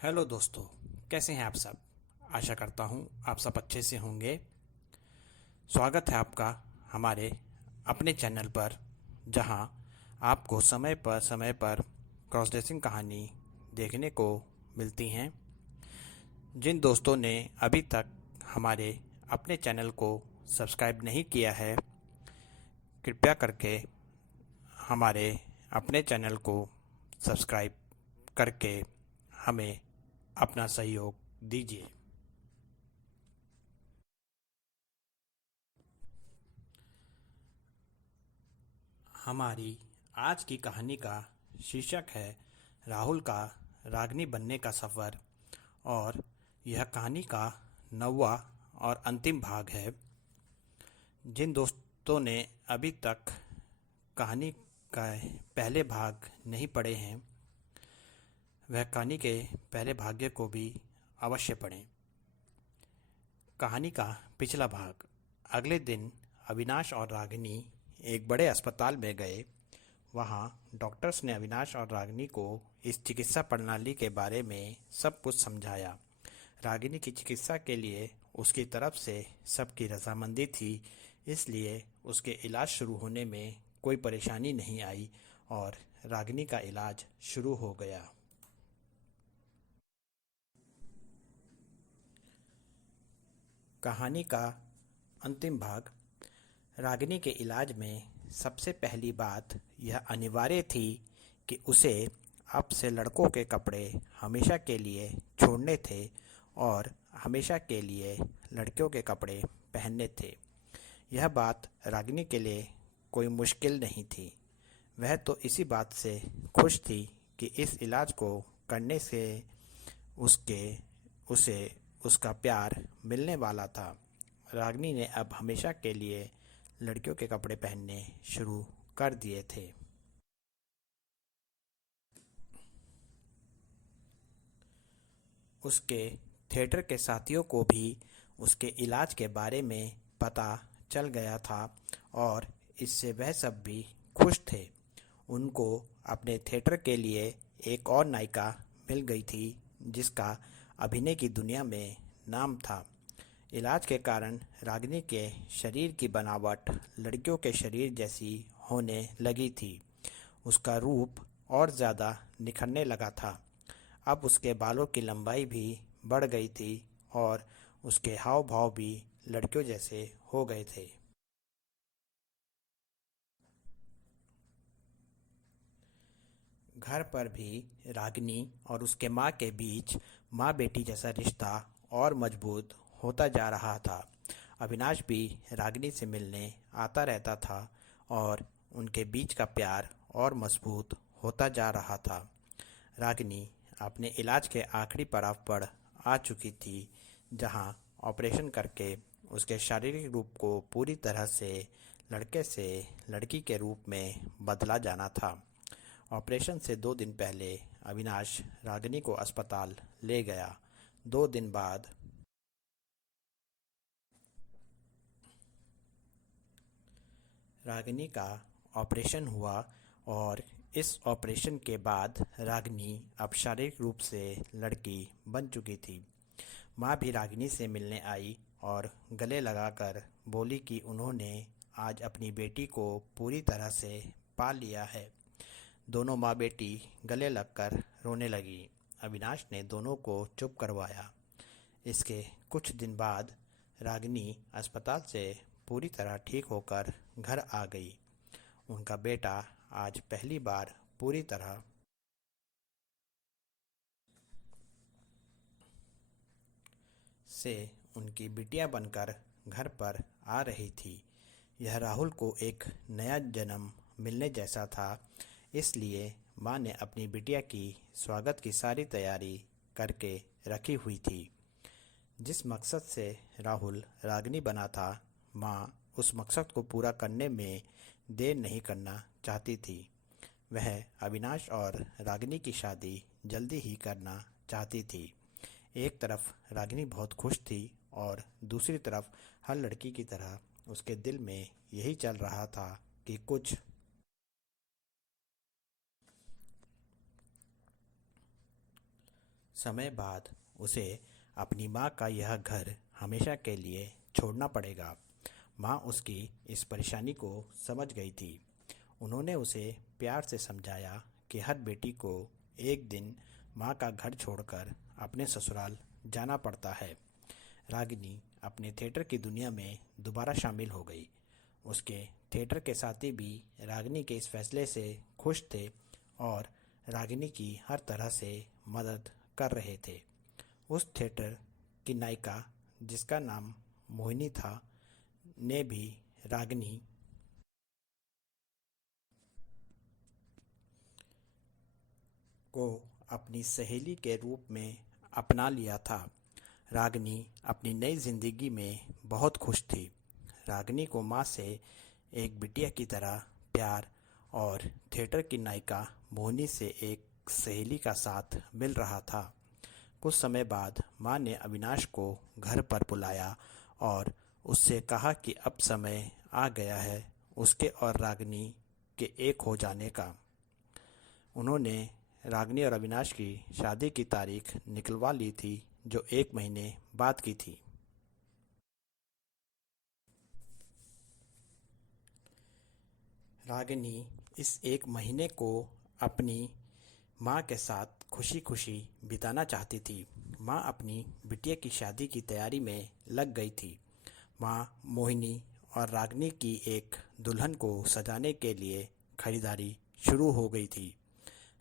Hello दोस्तों, कैसे हैं आप सब। आशा करता हूं आप सब अच्छे से होंगे। स्वागत है आपका हमारे अपने चैनल पर, जहां आपको समय पर क्रॉस ड्रेसिंग कहानी देखने को मिलती हैं। जिन दोस्तों ने अभी तक हमारे अपने चैनल को सब्सक्राइब नहीं किया है, कृपया करके हमारे अपने चैनल को सब्सक्राइब करके हमें अपना सहयोग दीजिए। हमारी आज की कहानी का शीर्षक है राहुल का रागनी बनने का सफ़र, और यह कहानी का 9वां और अंतिम भाग है। जिन दोस्तों ने अभी तक कहानी का पहले भाग नहीं पढ़े हैं, वह कहानी के पहले भाग्य को भी अवश्य पढ़ें। कहानी का पिछला भाग। अगले दिन अविनाश और रागिनी एक बड़े अस्पताल में गए। वहाँ डॉक्टर्स ने अविनाश और रागिनी को इस चिकित्सा प्रणाली के बारे में सब कुछ समझाया। रागिनी की चिकित्सा के लिए उसकी तरफ से सबकी रजामंदी थी, इसलिए उसके इलाज शुरू होने में कोई परेशानी नहीं आई और रागिनी का इलाज शुरू हो गया। कहानी का अंतिम भाग। रागिनी के इलाज में सबसे पहली बात यह अनिवार्य थी कि उसे अब से लड़कों के कपड़े हमेशा के लिए छोड़ने थे और हमेशा के लिए लड़कियों के कपड़े पहनने थे। यह बात रागिनी के लिए कोई मुश्किल नहीं थी। वह तो इसी बात से खुश थी कि इस इलाज को करने से उसके उसे उसका प्यार मिलने वाला था। रागिनी ने अब हमेशा के लिए लड़कियों के कपड़े पहनने शुरू कर दिए थे। उसके थिएटर के साथियों को भी उसके इलाज के बारे में पता चल गया था और इससे वह सब भी खुश थे। उनको अपने थिएटर के लिए एक और नायिका मिल गई थी, जिसका अभिनय की दुनिया में नाम था। इलाज के कारण रागिनी के शरीर की बनावट लड़कियों के शरीर जैसी होने लगी थी। उसका रूप और ज़्यादा निखरने लगा था। अब उसके बालों की लंबाई भी बढ़ गई थी और उसके हाव भाव भी लड़कियों जैसे हो गए थे। घर पर भी रागिनी और उसके माँ के बीच माँ बेटी जैसा रिश्ता और मजबूत होता जा रहा था। अविनाश भी रागिनी से मिलने आता रहता था और उनके बीच का प्यार और मजबूत होता जा रहा था। रागिनी अपने इलाज के आखिरी पड़ाव पर आ चुकी थी, जहां ऑपरेशन करके उसके शारीरिक रूप को पूरी तरह से लड़के से लड़की के रूप में बदला जाना था। ऑपरेशन से 2 दिन पहले अविनाश रागिनी को अस्पताल ले गया। 2 दिन बाद रागिनी का ऑपरेशन हुआ और इस ऑपरेशन के बाद रागिनी अब शारीरिक रूप से लड़की बन चुकी थी। माँ भी रागिनी से मिलने आई और गले लगाकर बोली कि उन्होंने आज अपनी बेटी को पूरी तरह से पा लिया है। दोनों माँ बेटी गले लगकर रोने लगी। अविनाश ने दोनों को चुप करवाया। इसके कुछ दिन बाद रागिनी अस्पताल से पूरी तरह ठीक होकर घर आ गई। उनका बेटा आज पहली बार पूरी तरह से उनकी बिटिया बनकर घर पर आ रही थी। यह राहुल को एक नया जन्म मिलने जैसा था, इसलिए माँ ने अपनी बिटिया की स्वागत की सारी तैयारी करके रखी हुई थी। जिस मकसद से राहुल रागिनी बना था, माँ उस मकसद को पूरा करने में देर नहीं करना चाहती थी। वह अविनाश और रागिनी की शादी जल्दी ही करना चाहती थी। एक तरफ रागिनी बहुत खुश थी और दूसरी तरफ हर लड़की की तरह उसके दिल में यही चल रहा था कि कुछ समय बाद उसे अपनी माँ का यह घर हमेशा के लिए छोड़ना पड़ेगा। माँ उसकी इस परेशानी को समझ गई थी। उन्होंने उसे प्यार से समझाया कि हर बेटी को एक दिन माँ का घर छोड़कर अपने ससुराल जाना पड़ता है। रागिनी अपने थिएटर की दुनिया में दोबारा शामिल हो गई। उसके थिएटर के साथी भी रागिनी के इस फैसले से खुश थे और रागिनी की हर तरह से मदद कर रहे थे। उस थिएटर की नायिका, जिसका नाम मोहिनी था, ने भी रागिनी को अपनी सहेली के रूप में अपना लिया था। रागिनी अपनी नई जिंदगी में बहुत खुश थी। रागिनी को माँ से एक बिटिया की तरह प्यार और थिएटर की नायिका मोहिनी से एक सहेली का साथ मिल रहा था। कुछ समय बाद माँ ने अविनाश को घर पर बुलाया और उससे कहा कि अब समय आ गया है उसके और रागिनी के एक हो जाने का। उन्होंने रागिनी और अविनाश की शादी की तारीख निकलवा ली थी, जो 1 महीने बाद की थी। रागिनी इस 1 महीने को अपनी माँ के साथ खुशी खुशी बिताना चाहती थी। माँ अपनी बिटिया की शादी की तैयारी में लग गई थी। माँ मोहिनी और रागिनी की एक दुल्हन को सजाने के लिए खरीदारी शुरू हो गई थी।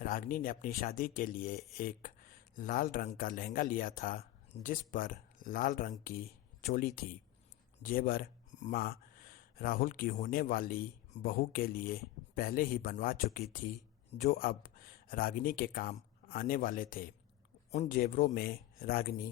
रागिनी ने अपनी शादी के लिए एक लाल रंग का लहंगा लिया था, जिस पर लाल रंग की चोली थी। जेवर माँ राहुल की होने वाली बहू के लिए पहले ही बनवा चुकी थी, जो अब रागिनी के काम आने वाले थे। उन जेवरों में रागिनी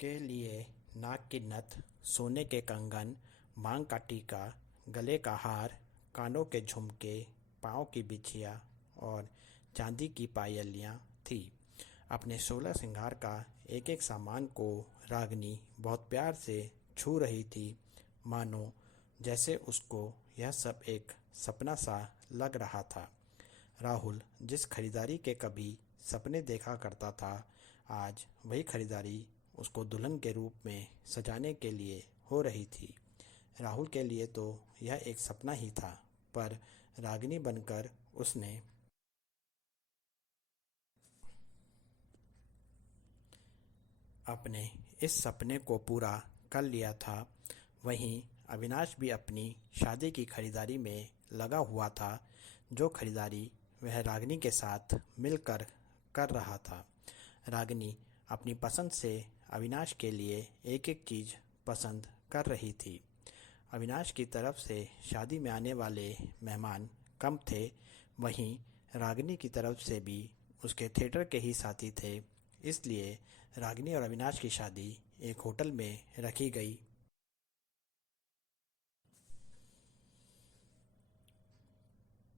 के लिए नाक की नथ, सोने के कंगन, मांग का टीका, गले का हार, कानों के झुमके, पाँव की बिछिया और चांदी की पायलियाँ थी। अपने 16 श्रृंगार का एक एक सामान को रागिनी बहुत प्यार से छू रही थी, मानो जैसे उसको यह सब एक सपना सा लग रहा था। राहुल जिस खरीदारी के कभी सपने देखा करता था, आज वही खरीदारी उसको दुल्हन के रूप में सजाने के लिए हो रही थी। राहुल के लिए तो यह एक सपना ही था, पर रागिनी बनकर उसने अपने इस सपने को पूरा कर लिया था। वहीं अविनाश भी अपनी शादी की खरीदारी में लगा हुआ था, जो खरीदारी वह रागिनी के साथ मिलकर कर रहा था। रागिनी अपनी पसंद से अविनाश के लिए एक एक चीज़ पसंद कर रही थी। अविनाश की तरफ से शादी में आने वाले मेहमान कम थे, वहीं रागिनी की तरफ से भी उसके थिएटर के ही साथी थे। इसलिए रागिनी और अविनाश की शादी एक होटल में रखी गई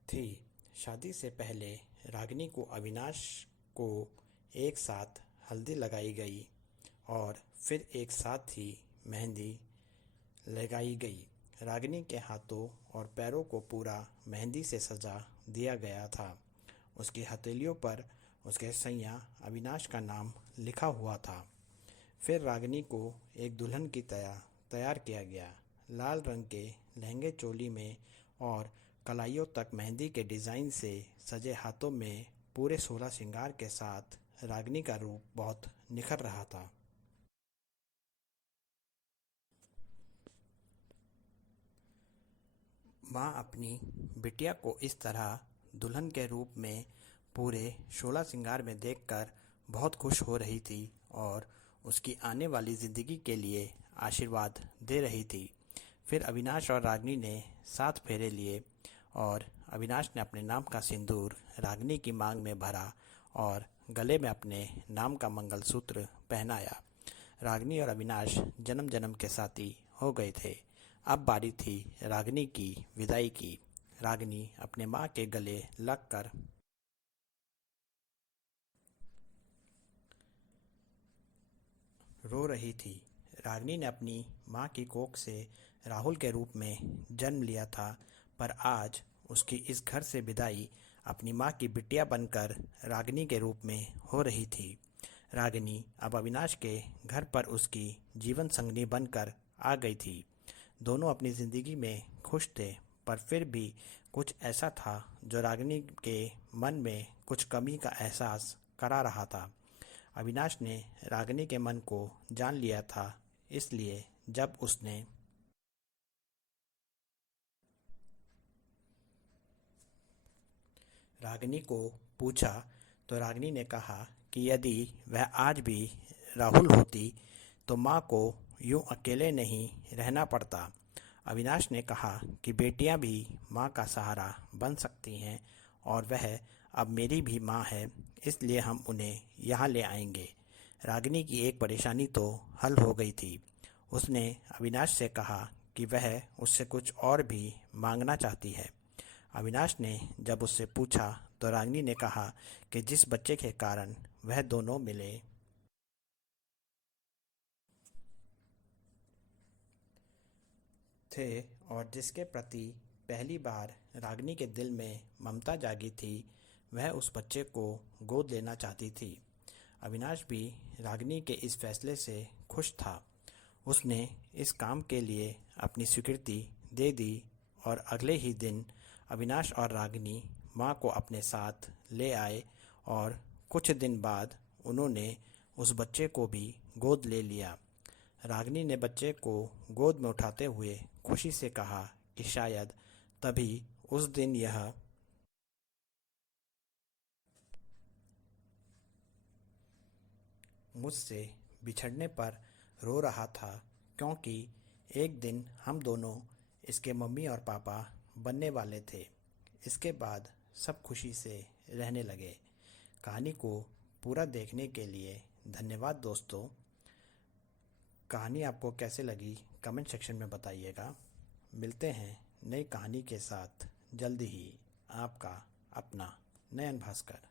थी। शादी से पहले रागिनी को अविनाश को एक साथ हल्दी लगाई गई और फिर एक साथ ही मेहंदी लगाई गई। रागिनी के हाथों और पैरों को पूरा मेहंदी से सजा दिया गया था। उसकी हथेलियों पर उसके सैया अविनाश का नाम लिखा हुआ था। फिर रागिनी को एक दुल्हन की तरह तैयार किया गया। लाल रंग के लहंगे चोली में और कलाइयों तक मेहंदी के डिज़ाइन से सजे हाथों में पूरे 16 श्रृंगार के साथ रागिनी का रूप बहुत निखर रहा था। माँ अपनी बिटिया को इस तरह दुल्हन के रूप में पूरे 16 श्रृंगार में देखकर बहुत खुश हो रही थी और उसकी आने वाली ज़िंदगी के लिए आशीर्वाद दे रही थी। फिर अविनाश और रागिनी ने 7 फेरे लिए और अविनाश ने अपने नाम का सिंदूर रागिनी की मांग में भरा और गले में अपने नाम का मंगलसूत्र पहनाया। रागिनी और अविनाश जन्म जन्म के साथी हो गए थे। अब बारी थी रागिनी की विदाई की। रागिनी अपने माँ के गले लगकर रो रही थी। रागिनी ने अपनी माँ की कोख से राहुल के रूप में जन्म लिया था, पर आज उसकी इस घर से विदाई अपनी माँ की बिटिया बनकर रागिनी के रूप में हो रही थी। रागिनी अब अविनाश के घर पर उसकी जीवन संगनी बनकर आ गई थी। दोनों अपनी ज़िंदगी में खुश थे, पर फिर भी कुछ ऐसा था जो रागिनी के मन में कुछ कमी का एहसास करा रहा था। अविनाश ने रागिनी के मन को जान लिया था, इसलिए जब उसने रागिनी को पूछा तो रागिनी ने कहा कि यदि वह आज भी राहुल होती तो माँ को यूं अकेले नहीं रहना पड़ता। अविनाश ने कहा कि बेटियां भी माँ का सहारा बन सकती हैं और वह अब मेरी भी माँ है, इसलिए हम उन्हें यहाँ ले आएंगे। रागिनी की एक परेशानी तो हल हो गई थी। उसने अविनाश से कहा कि वह उससे कुछ और भी मांगना चाहती है। अविनाश ने जब उससे पूछा तो रागिनी ने कहा कि जिस बच्चे के कारण वह दोनों मिले थे और जिसके प्रति पहली बार रागिनी के दिल में ममता जागी थी, वह उस बच्चे को गोद लेना चाहती थी। अविनाश भी रागिनी के इस फैसले से खुश था। उसने इस काम के लिए अपनी स्वीकृति दे दी और अगले ही दिन अविनाश और रागिनी माँ को अपने साथ ले आए और कुछ दिन बाद उन्होंने उस बच्चे को भी गोद ले लिया। रागिनी ने बच्चे को गोद में उठाते हुए खुशी से कहा कि शायद तभी उस दिन यह मुझसे बिछड़ने पर रो रहा था, क्योंकि एक दिन हम दोनों इसके मम्मी और पापा बनने वाले थे। इसके बाद सब खुशी से रहने लगे। कहानी को पूरा देखने के लिए धन्यवाद दोस्तों। कहानी आपको कैसे लगी कमेंट सेक्शन में बताइएगा। मिलते हैं नई कहानी के साथ जल्दी ही। आपका अपना नयन भास्कर।